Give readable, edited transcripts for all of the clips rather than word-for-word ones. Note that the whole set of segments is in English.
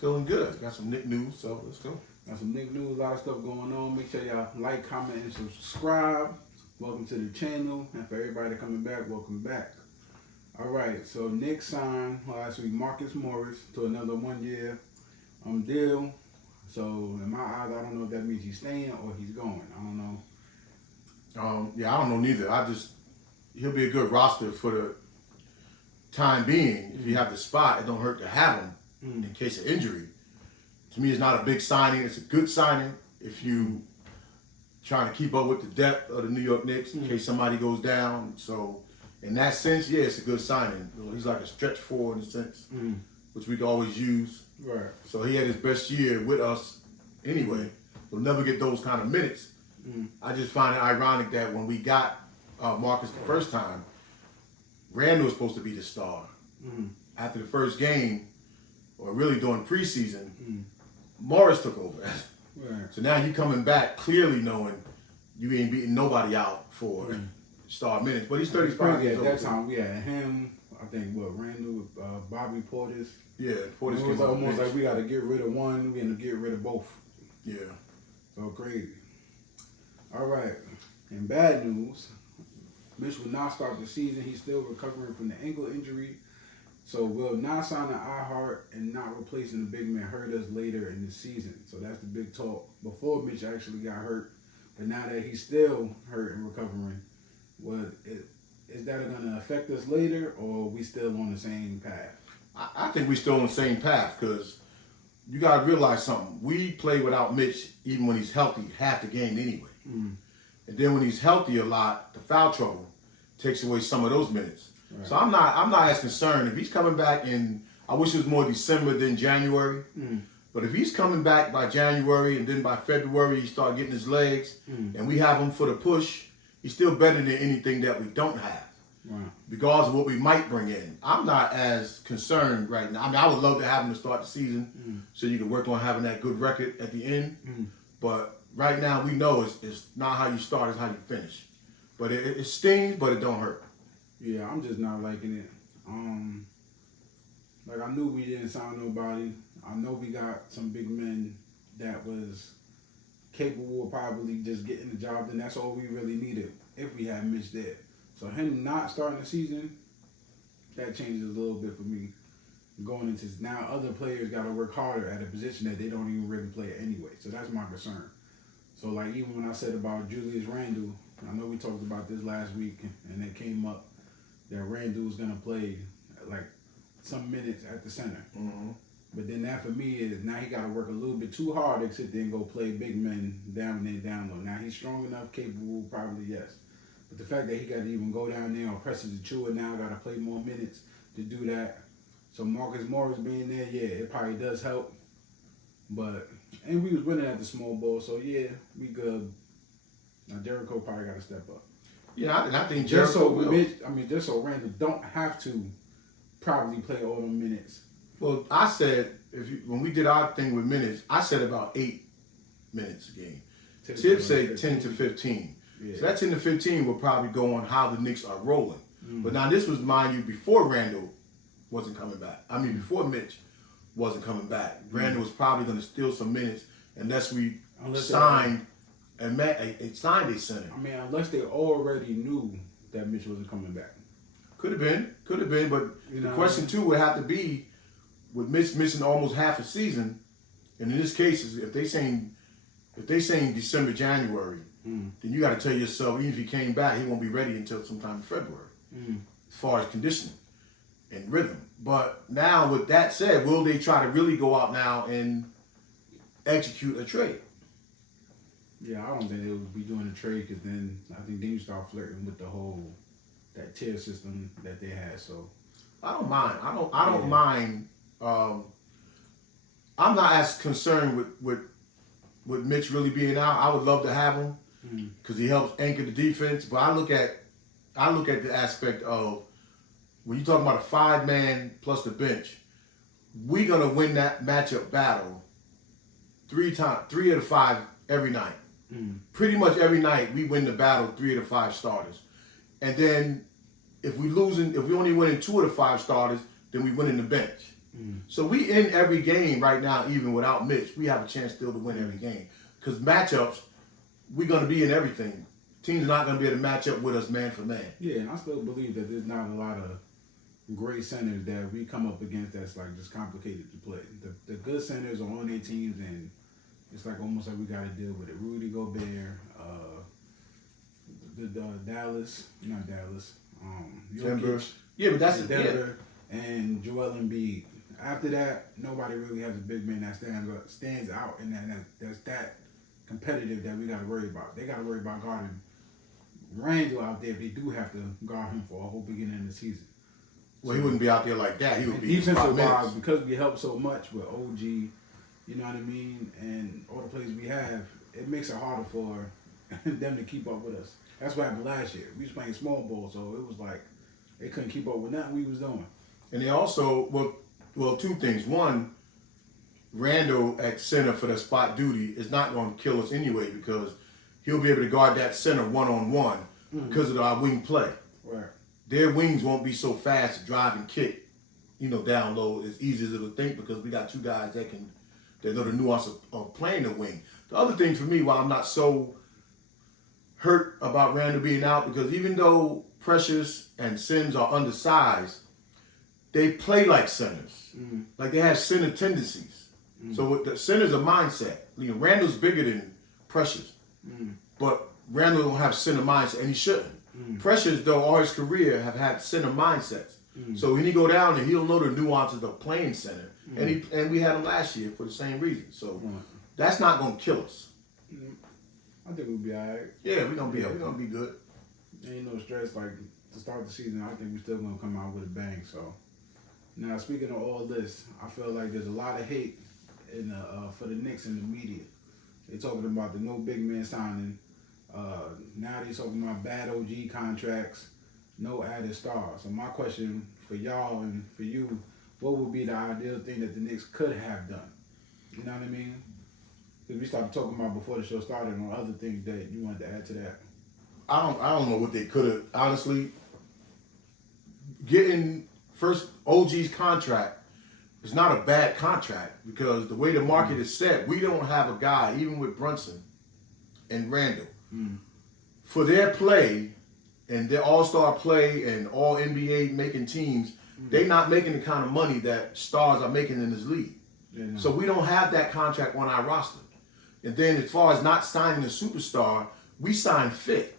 feeling good. Got some Nick news, so let's go. Got some Knicks news, a lot of stuff going on. Make sure y'all like, comment, and subscribe. Welcome to the channel. And for everybody coming back, welcome back. All right, so Knicks signed last week Marcus Morris to another 1 year deal. So in my eyes, I don't know if that means he's staying or he's going. I don't know. Yeah, I don't know neither. He'll be a good roster for the time being. If you have the spot, it don't hurt to have him in case of injury. To me, it's not a big signing. It's a good signing if you trying to keep up with the depth of the New York Knicks in case somebody goes down. So in that sense, yeah, it's a good signing. He's like a stretch four in a sense, which we can always use. Right. So he had his best year with us anyway. We'll never get those kind of minutes. I just find it ironic that when we got Marcus the first time, Randall was supposed to be the star. After the first game, or really during preseason, Morris took over. Right. So now you coming back clearly knowing you ain't beating nobody out for star minutes. But he's 35 years At old. that time, we had him, I think, Randall, Bobby Portis. Yeah, Portis It came was off the almost bench. like we got to get rid of one. We end up getting rid of both. Yeah. So crazy. All right. In bad news, Mitch will not start the season. He's still recovering from the ankle injury. So will not sign an iHeart and not replacing the big man hurt us later in the season. So that's the big talk. Before Mitch actually got hurt, but now that he's still hurt and recovering, is that going to affect us later, or are we still on the same path? I think we're still on the same path because you got to realize something. We play without Mitch even when he's healthy half the game anyway. And then when he's healthy a lot, the foul trouble takes away some of those minutes. Right. So I'm not as concerned. If he's coming back I wish it was more December than January. But if he's coming back by January and then by February he start getting his legs and we have him for the push, he's still better than anything that we don't have. Right. Regardless of what we might bring in. I'm not as concerned right now. I mean, I would love to have him to start the season so you can work on having that good record at the end. But right now we know it's not how you start, it's how you finish. But it stings, but it don't hurt. Yeah, I'm just not liking it. Like I knew we didn't sign nobody. I know we got some big men that was capable of probably just getting the job done. That's all we really needed if we had Mitch there. So him not starting the season, that changes a little bit for me. Going into now, other players got to work harder at a position that they don't even really play anyway. So that's my concern. So like even when I said about Julius Randle, I know we talked about this last week, and it came up that Randle was gonna play like some minutes at the center. But then that for me is now he got to work a little bit too hard to sit there and go play big men down there, down low. Now he's strong enough, capable, probably yes. But the fact that he got to even go down there or Preston Chua now got to play more minutes to do that. So Marcus Morris being there, yeah, it probably does help. And we was winning at the small ball, so yeah, we good. Now Jericho probably got to step up. Yeah, and I think Jericho will. Just so Randall don't have to probably play all them minutes. Well, I said when we did our thing with minutes, I said about 8 minutes a game. Tip said 10 to 15. Yeah. So that 10 to 15 will probably go on how the Knicks are rolling. But now this was, mind you, before Randall wasn't coming back. I mean, before Mitch wasn't coming back. Randall was probably going to steal some minutes unless we signed a center. I mean, unless they already knew that Mitch wasn't coming back. Could have been. But the question too would have to be, with Mitch missing almost half a season, and in this case, if they saying December, January, then you got to tell yourself, even if he came back, he won't be ready until sometime in February, as far as conditioning and rhythm. But now, with that said, will they try to really go out now and execute a trade? Yeah, I don't think they would be doing a trade because then I think then you start flirting with the whole that tier system that they had. So I don't mind. I don't mind. I'm not as concerned with Mitch really being out. I would love to have him because he helps anchor the defense. But I look at the aspect of when you talk about a 5-man plus the bench, we're gonna win that matchup battle 3 of the 5 every night. Pretty much every night we win the battle 3 of the 5 starters. And then if we only winning 2 of the 5 starters, then we win in the bench. So we in every game right now, even without Mitch. We have a chance still to win every game. Because matchups, we're going to be in everything. Teams are not going to be able to match up with us man for man. Yeah, and I still believe that there's not a lot of great centers that we come up against that's like just complicated to play. The good centers are on their teams, and it's like almost like we got to deal with it. Rudy Gobert, Denver. Jokic, Yeah, but that's Denver, and Joel Embiid. After that, nobody really has a big man that stands out, and that's that competitive that we got to worry about. They got to worry about guarding Randall out there if they do have to guard him for a whole beginning of the season. Well, he wouldn't be out there like that. He would be defensive 5 minutes. wise, because we help so much with OG, you know what I mean, and all the players we have, it makes it harder for them to keep up with us. That's what happened last year. We was playing small ball, so it was like they couldn't keep up with nothing we was doing. And they also, well, 2 things. One, Randall at center for the spot duty is not going to kill us anyway because he'll be able to guard that center one-on-one because of our wing play. Right. Their wings won't be so fast to drive and kick, down low as easy as it would think because we got 2 guys that know the nuance of playing the wing. The other thing for me, while I'm not so hurt about Randall being out, because even though Precious and Sims are undersized, they play like centers. Like they have center tendencies. So with the center's a mindset. Randall's bigger than Precious, but Randall don't have center mindset, and he shouldn't. Precious, though, all his career have had center mindsets. So when he go down there, he'll know the nuances of playing center, and we had him last year for the same reason. So that's not going to kill us. I think we'll be all right. Yeah, we're going to be good. Ain't no stress. Like, to start the season, I think we're still going to come out with a bang. So, now, speaking of all this, I feel like there's a lot of hate for the Knicks in the media. They're talking about the no big man signing. Now they're talking about bad OG contracts, no added stars. So my question for y'all and for you, what would be the ideal thing that the Knicks could have done? You know what I mean? Because we started talking about before the show started on other things that you wanted to add to that. I don't know what they could have. Honestly, getting first OG's contract is not a bad contract because the way the market is set, we don't have a guy, even with Brunson and Randall, for their play and their all-star play and all NBA making teams, they're not making the kind of money that stars are making in this league. Yeah, no. So we don't have that contract on our roster. And then as far as not signing a superstar, we sign fit.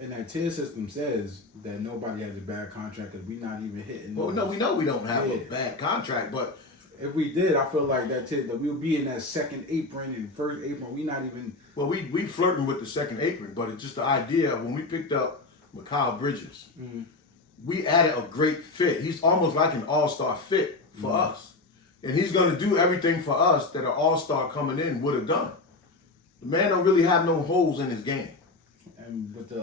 And that tier system says that nobody has a bad contract because we're not even hitting. Well, no, we know we don't have a bad contract, but if we did, I feel like that we'll be in that second apron and first apron. We not even. Well, we flirting with the second apron, but it's just the idea of when we picked up Mikal Bridges, we added a great fit. He's almost like an all-star fit for us. And he's going to do everything for us that an all-star coming in would have done. The man don't really have no holes in his game. And with the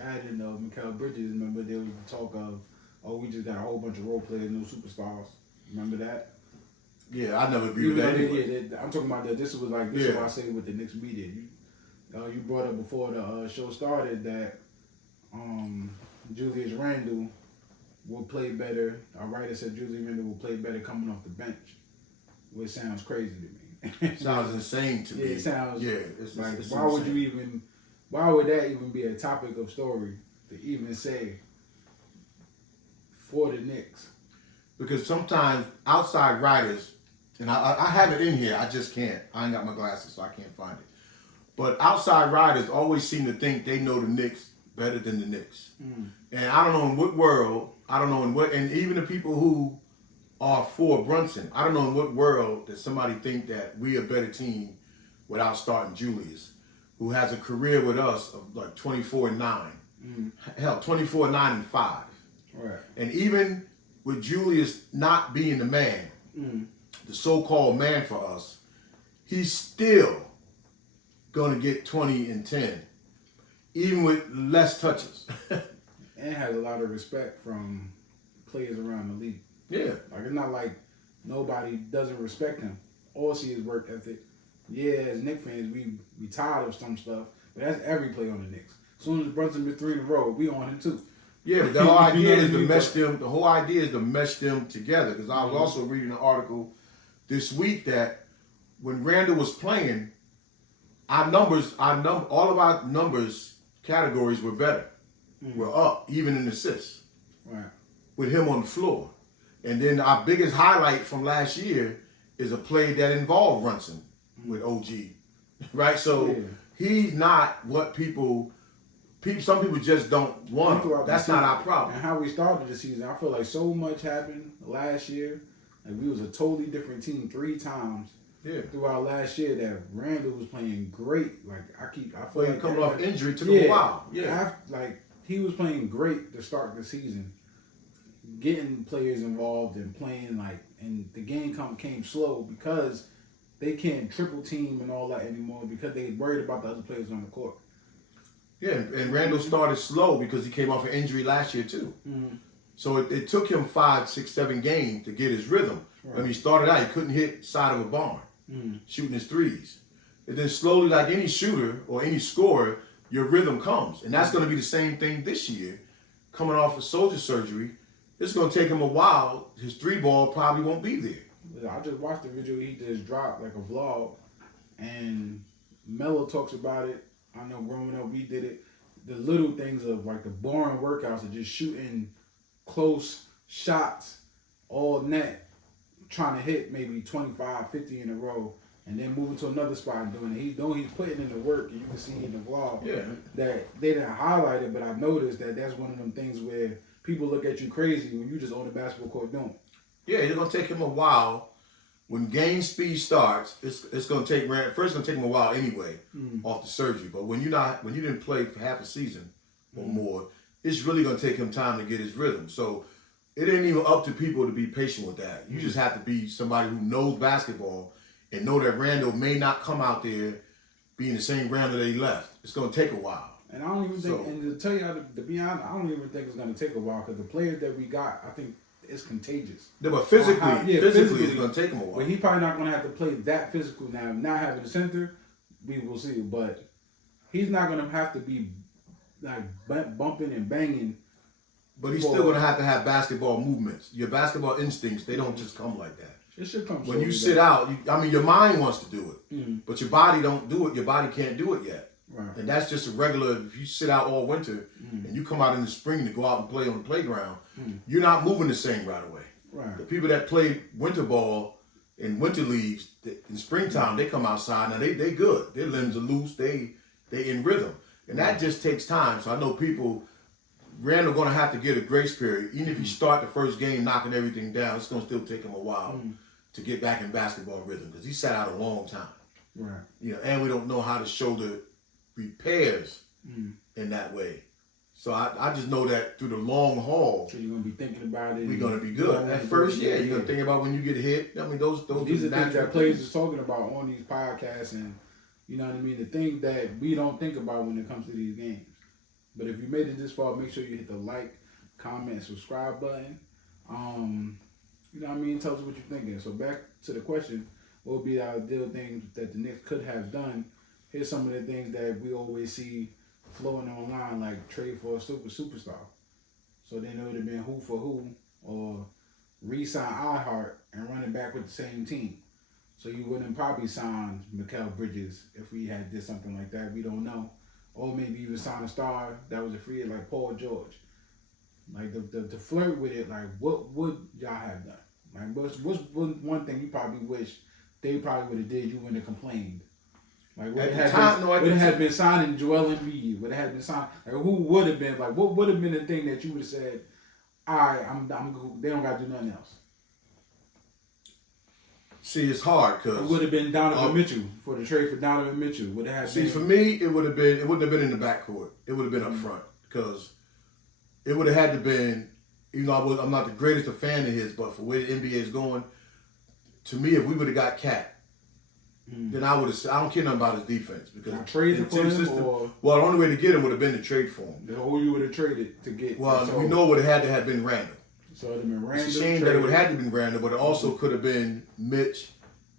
adding of Mikal Bridges, remember there was the talk of, we just got a whole bunch of role players, no superstars. Remember that? Yeah, I never agree with that. Anyway. Yeah, I'm talking about that. This is what I say with the Knicks media. You brought up before the show started that Julius Randle will play better. A writer said Julius Randle will play better coming off the bench, which sounds crazy to me. Sounds insane to me. It sounds. Yeah, it's why insane. Why would that even be a topic of story to even say for the Knicks? Because sometimes outside writers, and I have it in here, I just can't. I ain't got my glasses, so I can't find it. But outside writers always seem to think they know the Knicks better than the Knicks. And I don't know in what world, and even the people who are for Brunson, I don't know in what world that somebody think that we a better team without starting Julius, who has a career with us of like 24-9. Hell, 24-9-5. Right. And even with Julius not being the man, the so-called man for us, he's still going to get 20 and 10, even with less touches. And has a lot of respect from players around the league. Yeah. Like, it's not like nobody doesn't respect him. All see his work ethic. Yeah, as Knicks fans, we tired of some stuff, but that's every player on the Knicks. As soon as Brunson missed 3 in a row, we on him too. Yeah, but the whole idea is to mean? mesh them. The whole idea is to mesh them together. Because I was also reading an article this week that when Randall was playing, all of our numbers categories were better. Were up, even in assists. Right. With him on the floor. And then our biggest highlight from last year is a play that involved Brunson with OG. Right? So he's not what some people just don't want him. That's not our problem. And how we started the season, I feel like so much happened last year. Like we was a totally different team 3 times. Yeah. Throughout last year, that Randall was playing great. Like I feel like coming off injury took him a while. Yeah. He was playing great to start the season, getting players involved and playing and the game came slow because they can't triple team and all that anymore because they worried about the other players on the court. Yeah, and Randall started slow because he came off an injury last year too. Mm-hmm. So it took him 5, 6, 7 games to get his rhythm. Right. When he started out, he couldn't hit side of a barn, shooting his threes. And then slowly, like any shooter or any scorer, your rhythm comes. And that's going to be the same thing this year. Coming off of shoulder surgery, it's going to take him a while. His 3-ball probably won't be there. I just watched the video he just dropped, like a vlog, and Melo talks about it. I know growing up we did it. The little things of like the boring workouts of just shooting close shots all net, trying to hit maybe 25, 50 in a row, and then moving to another spot and doing it. He's putting in the work, and you can see in the vlog that they didn't highlight it, but I noticed that that's one of them things where people look at you crazy when you just on the basketball court doing it. Yeah, it's going to take him a while. When game speed starts, it's going to take first. It's going to take him a while anyway off the surgery. But when you didn't play for half a season or more, it's really going to take him time to get his rhythm. So it ain't even up to people to be patient with that. You just have to be somebody who knows basketball and know that Randall may not come out there being the same Randall that he left. It's going to take a while. And I don't even think, and to tell you to be honest, I don't even think it's going to take a while because the players that we got, I think, it's contagious. Yeah, but physically, it's going to take him a while. But he probably not going to have to play that physical now. Not having a center, we will see. But he's not going to have to be like bumping and banging. But he's still going to have basketball movements. Your basketball instincts, they don't just come like that. It should come. When you sit out, your mind wants to do it, but your body don't do it. Your body can't do it yet. Right. And that's just a regular, if you sit out all winter and you come out in the spring to go out and play on the playground, you're not moving the same right away. Right. The people that play winter ball in winter leagues, in springtime, they come outside. Now, they good. Their limbs are loose. They in rhythm. And that just takes time. So I know Randall going to have to get a grace period. Even if you start the first game knocking everything down, it's going to still take him a while to get back in basketball rhythm because he sat out a long time. Right. And we don't know how the shoulder repairs in that way. So I just know that through the long haul. So you're gonna be thinking about it. We're gonna be good. At first, you're gonna think about when you get hit. I mean, those these are things that players is talking about on these podcasts, and you know what I mean. The things that we don't think about when it comes to these games. But if you made it this far, make sure you hit the like, comment, and subscribe button. You know what I mean. Tell us what you're thinking. So back to the question: what would be the ideal things that the Knicks could have done? Here's some of the things that we always see flowing online, like trade for a superstar. So then it would have been who for who, or re-sign iHeart and run it back with the same team. So you wouldn't probably sign Mikal Bridges if we had did something like that. We don't know. Or maybe even sign a star that was a free agent like Paul George. Like to flirt with it, like what would y'all have done? Like what's one thing you probably wish they probably would have did, you wouldn't have complained? Like would it have been signing Joel Embiid? Would it have been signed? Like who would have been like? What would have been the thing that you would have said? All right, I'm they don't got to do nothing else. See, it's hard because it would have been Donovan Mitchell for the trade for Donovan Mitchell. Would it have been? For me, it wouldn't have been in the backcourt. It would have been up front because it would have had to been. You know, I'm not the greatest of fan of his, but for where the NBA is going, to me, if we would have got Cat. Then I would have. I don't care nothing about his defense because traded for him. System, the only way to get him would have been to trade for him. Who you would have traded to get? Well, we know it would have had to have been Randall. So it would have been Randall. It's a shame that it would have had to been Randall, but it also could have been Mitch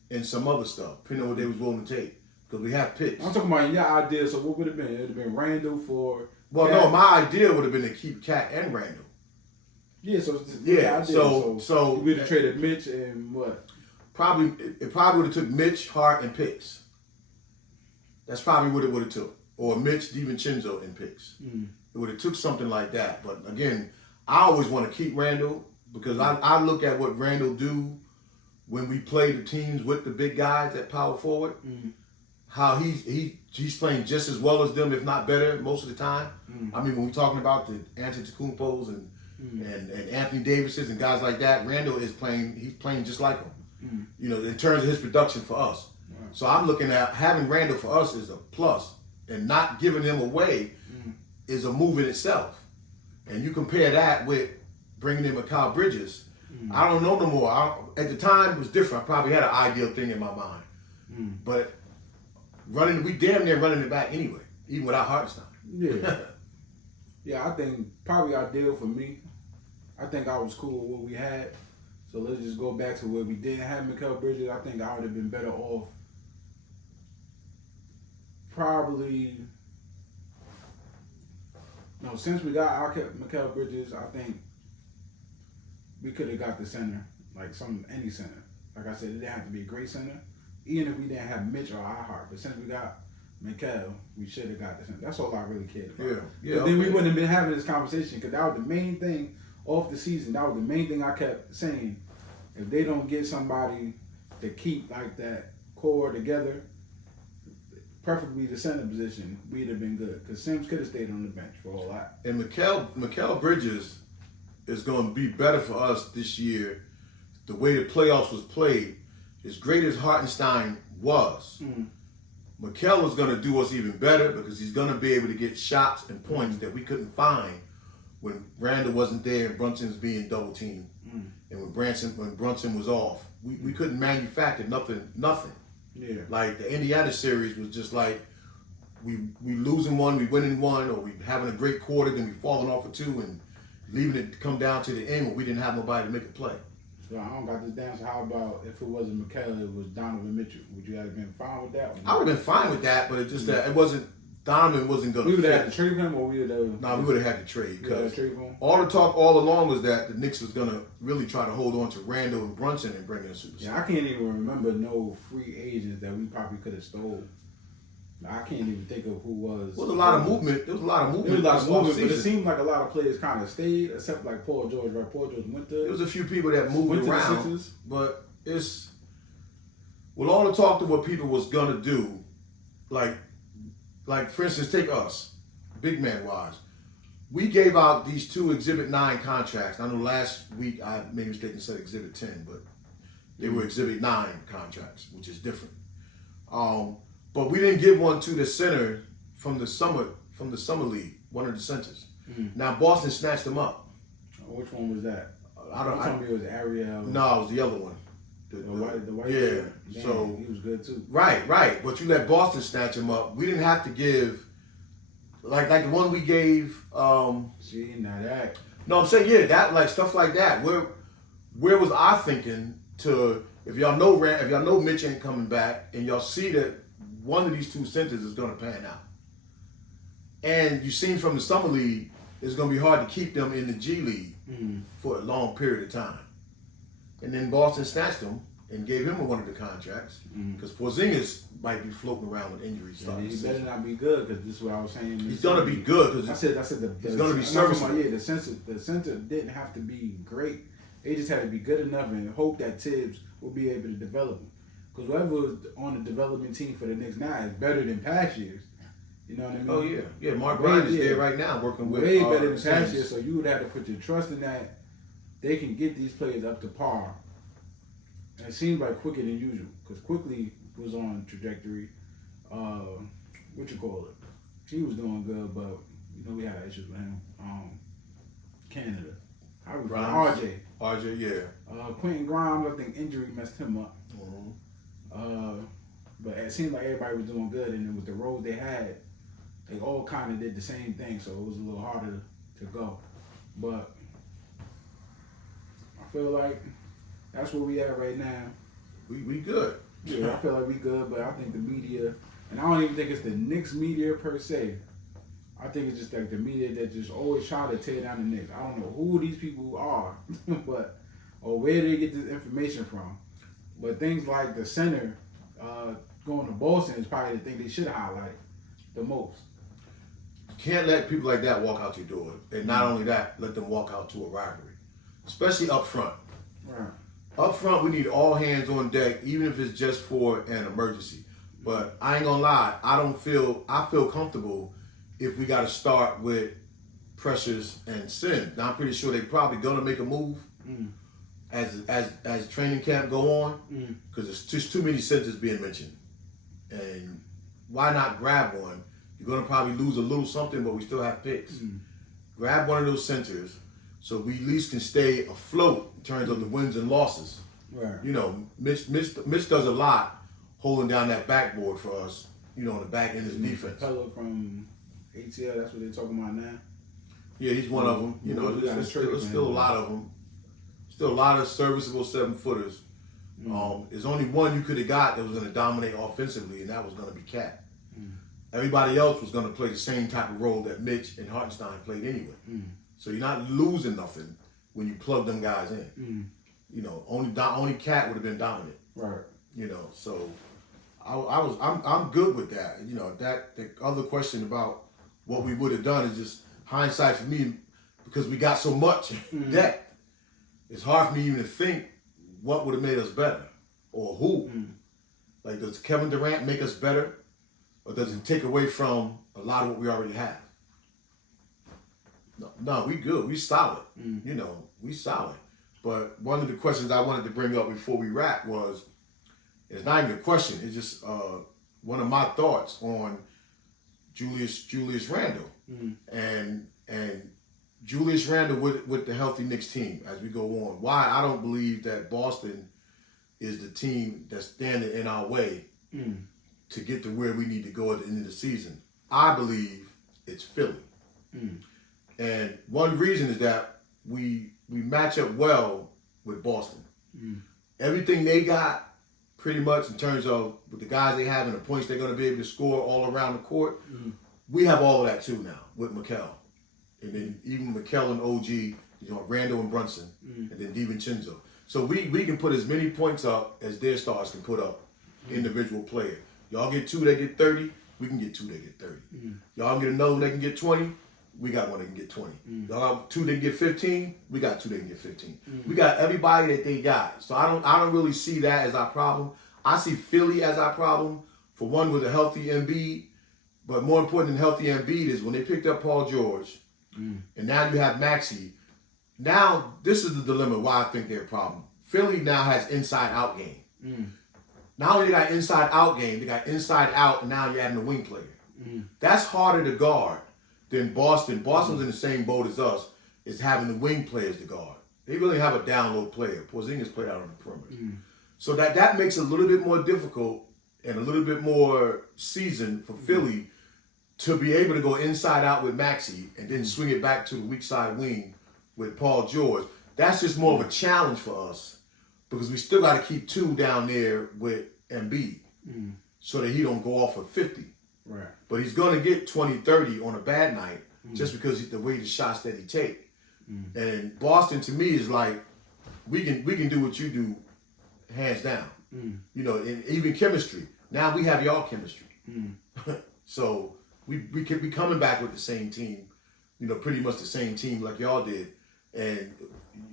and some other stuff, depending on what they was willing to take. because we have picks. I'm talking about in your idea. So what would it have been? It would have been Randall for. Well, Cat. no, my idea would have been to keep Cat and Randall. Yeah, so it's just, Yeah, so we'd have traded Mitch and what? It probably would have took Mitch, Hart, and picks. That's probably what it would have took, or Mitch, DiVincenzo, and picks. It would have took something like that. But again, I always want to keep Randall because I look at what Randall do when we play the teams with the big guys at power forward. How he's playing just as well as them, if not better, most of the time. I mean, when we're talking about the Antetokounmpos and Anthony Davises and guys like that, Randall is playing. He's playing just like them. You know, in terms of his production for us. So I'm looking at having Randall for us is a plus, and not giving him away is a move in itself. And you compare that with bringing in Mikal Bridges. I don't know no more. At the time, it was different. I probably had an ideal thing in my mind, but we damn near running it back anyway, even without Hartenstein. Yeah. Yeah, I think probably ideal for me. I think I was cool with what we had. So let's just go back to where we didn't have Mikal Bridges. I think I would have been better off probably. No, since we got Mikal Bridges, I think we could have got the center, like any center. Like I said, it didn't have to be a great center, even if we didn't have Mitch or Ihart. But since we got Mikal, we should have got the center. That's all I really cared about. Yeah. But then we wouldn't have been having this conversation because that was the main thing off the season. That was the main thing I kept saying. If they don't get somebody to keep like that core together, preferably the center position, we'd have been good. Because Sims could have stayed on the bench for all that. And Mikal Bridges is going to be better for us this year. The way the playoffs was played, as great as Hartenstein was, Mikal is going to do us even better because he's going to be able to get shots and points that we couldn't find when Randall wasn't there and Brunson's being double teamed, and when Brunson was off. We couldn't manufacture nothing. Yeah. Like the Indiana series was just like we losing one, we winning one, or we having a great quarter, then we falling off for two and leaving it to come down to the end when we didn't have nobody to make a play. So I don't got this down. So how about if it wasn't Mikal, it was Donovan Mitchell? Would you have been fine with that? I would have been fine with that, but it's just that it wasn't. Donovan wasn't going to. We would fit. have had to trade him, or we would have. No, we would have had to trade because trade him. all the talk all along was that the Knicks was going to really try to hold on to Randall and Brunson and bring in a superstar. Yeah, I can't even remember no free agents that we probably could have stole. I can't even think of who was. There was a lot of movement. There was a lot of movement. But it seemed like a lot of players kind of stayed, except like Paul George. Right, Paul George went to. There was a few people that moved to around, the Sixers. but it's with all the talk to what people was gonna do, like for instance, take us, big man wise. We gave out these two Exhibit 9 contracts. I know last week I made a mistake and said Exhibit 10, but they were Exhibit 9 contracts, which is different. But we didn't give one to the center from the summer league, one of the centers. Now Boston snatched them up. Which one was that? I don't know. It was Ariel. No, it was the other one. The white yeah. Damn, So he was good too. Right. But you let Boston snatch him up. We didn't have to give like the one we gave. See, now that. No, I'm saying that like stuff like that. Where was I thinking to if y'all know Mitch ain't coming back and y'all see that one of these two centers is going to pan out, and you seen from the summer league it's going to be hard to keep them in the G League for a long period of time. And then Boston snatched him and gave him one of the contracts because Porzingis might be floating around with injuries. Yeah, he better not be good because this is what I was saying. He's gonna be good because I said he's gonna be serviceable. Yeah, the center didn't have to be great. They just had to be good enough and hope that Tibbs will be able to develop him. Because whoever was on the development team for the Knicks now is better than past years. You know what I mean? Oh yeah. Mark Bryant is there right now working with way better than past years. So you would have to put your trust in that they can get these players up to par. And it seemed like quicker than usual because Quickly was on trajectory. He was doing good, but we had issues with him. Canada. How was RJ, yeah. Quentin Grimes, I think injury messed him up. But it seemed like everybody was doing good, and then with the road they had, they all kind of did the same thing, so it was a little harder to go. But I feel like that's where we at right now. We good. Yeah, I feel like we good, but I think the media And I don't even think it's the Knicks media per se. I think it's just like the media that just always try to tear down the Knicks. I don't know who these people are, but or where they get this information from. But things like the center going to Boston is probably the thing they should highlight the most. You can't let people like that walk out your door. And not only that, let them walk out to a rivalry. Especially up front. Right. Up front, we need all hands on deck, even if it's just for an emergency. But I ain't gonna lie, I feel comfortable if we got to start with Precious and Sin. Now I'm pretty sure they probably gonna make a move as training camp go on, because there's just too many centers being mentioned. And why not grab one? You're gonna probably lose a little something, but we still have picks. Grab one of those centers so we at least can stay afloat in terms of the wins and losses. Right. You know, Mitch does a lot holding down that backboard for us, you know, on the back end of his defense. Capella from ATL, that's what they're talking about now. Yeah, he's one of them. You know, there's still a lot of them. Still a lot of serviceable 7-footers. There's only one you could have got that was going to dominate offensively, and that was going to be Cat. Everybody else was going to play the same type of role that Mitch and Hartenstein played anyway. So you're not losing nothing when you plug them guys in. You know, only Cat would have been dominant. Right. You know, so I'm good with that. You know, that the other question about what we would have done is just hindsight for me, because we got so much debt. It's hard for me even to think what would have made us better or who. Like, does Kevin Durant make us better, or does it take away from a lot of what we already have? No, we good. We solid. You know, we solid. But one of the questions I wanted to bring up before we wrap was, it's not even a question. It's just one of my thoughts on Julius Randle and Julius Randle with the healthy Knicks team as we go on. Why I don't believe that Boston is the team that's standing in our way to get to where we need to go at the end of the season. I believe it's Philly. And one reason is that we match up well with Boston. Everything they got, pretty much in terms of with the guys they have and the points they're going to be able to score all around the court, we have all of that too now with Mikal. And then even Mikal and OG, you know, Randall and Brunson, and then DiVincenzo. So we can put as many points up as their stars can put up, individual player. Y'all get 2, they get 30, we can get 2, they get 30. Y'all get another one, they can get 20, we got one that can get 20. Y'all got 2 they can get 15, we got 2 they can get 15. We got everybody that they got. So I don't really see that as our problem. I see Philly as our problem, for one, with a healthy Embiid, but more important than healthy Embiid is when they picked up Paul George, and now you have Maxey. Now, this is the dilemma why I think they're a problem. Philly now has inside-out game. Not only they got inside-out game, they got inside-out, and now you're adding a wing player. That's harder to guard than Boston. Boston's in the same boat as us, is having the wing players to guard. They really have a down-low player. Porzingis played out on the perimeter. So that makes it a little bit more difficult and a little bit more seasoned for Philly to be able to go inside out with Maxey and then swing it back to the weak side wing with Paul George. That's just more of a challenge for us, because we still got to keep 2 down there with Embiid so that he don't go off for 50. Right. But he's going to get 20, 30 on a bad night just because the way the shots that he take. And Boston, to me, is like, we can do what you do hands down. You know, and even chemistry. Now we have y'all chemistry. So we could be coming back with the same team, you know, pretty much the same team like y'all did. And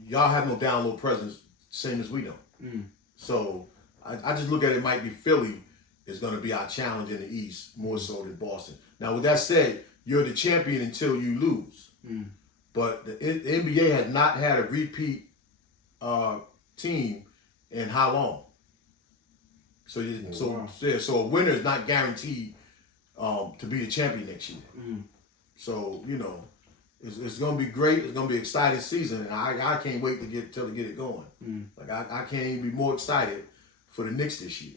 y'all have no down low presence, same as we don't. So I just look at it, might be Philly is going to be our challenge in the East more so than Boston. Now, with that said, you're the champion until you lose. But the NBA has not had a repeat team in how long? So a winner is not guaranteed to be the champion next year. So, you know, it's going to be great. It's going to be an exciting season. And I can't wait to get it going. Like, I can't even be more excited for the Knicks this year.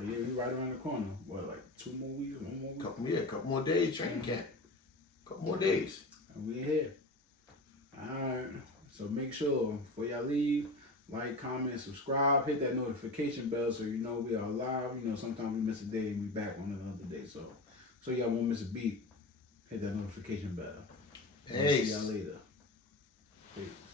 Yeah, we right around the corner. What, like 2 more weeks, 1 more week? A couple more days, training camp. Couple more days. And we here. All right. So make sure before y'all leave, Like, comment, subscribe, hit that notification bell so you know we are live. You know, sometimes we miss a day and we back on another day. So y'all won't miss a beat. Hit that notification bell. Hey. See y'all later. Peace.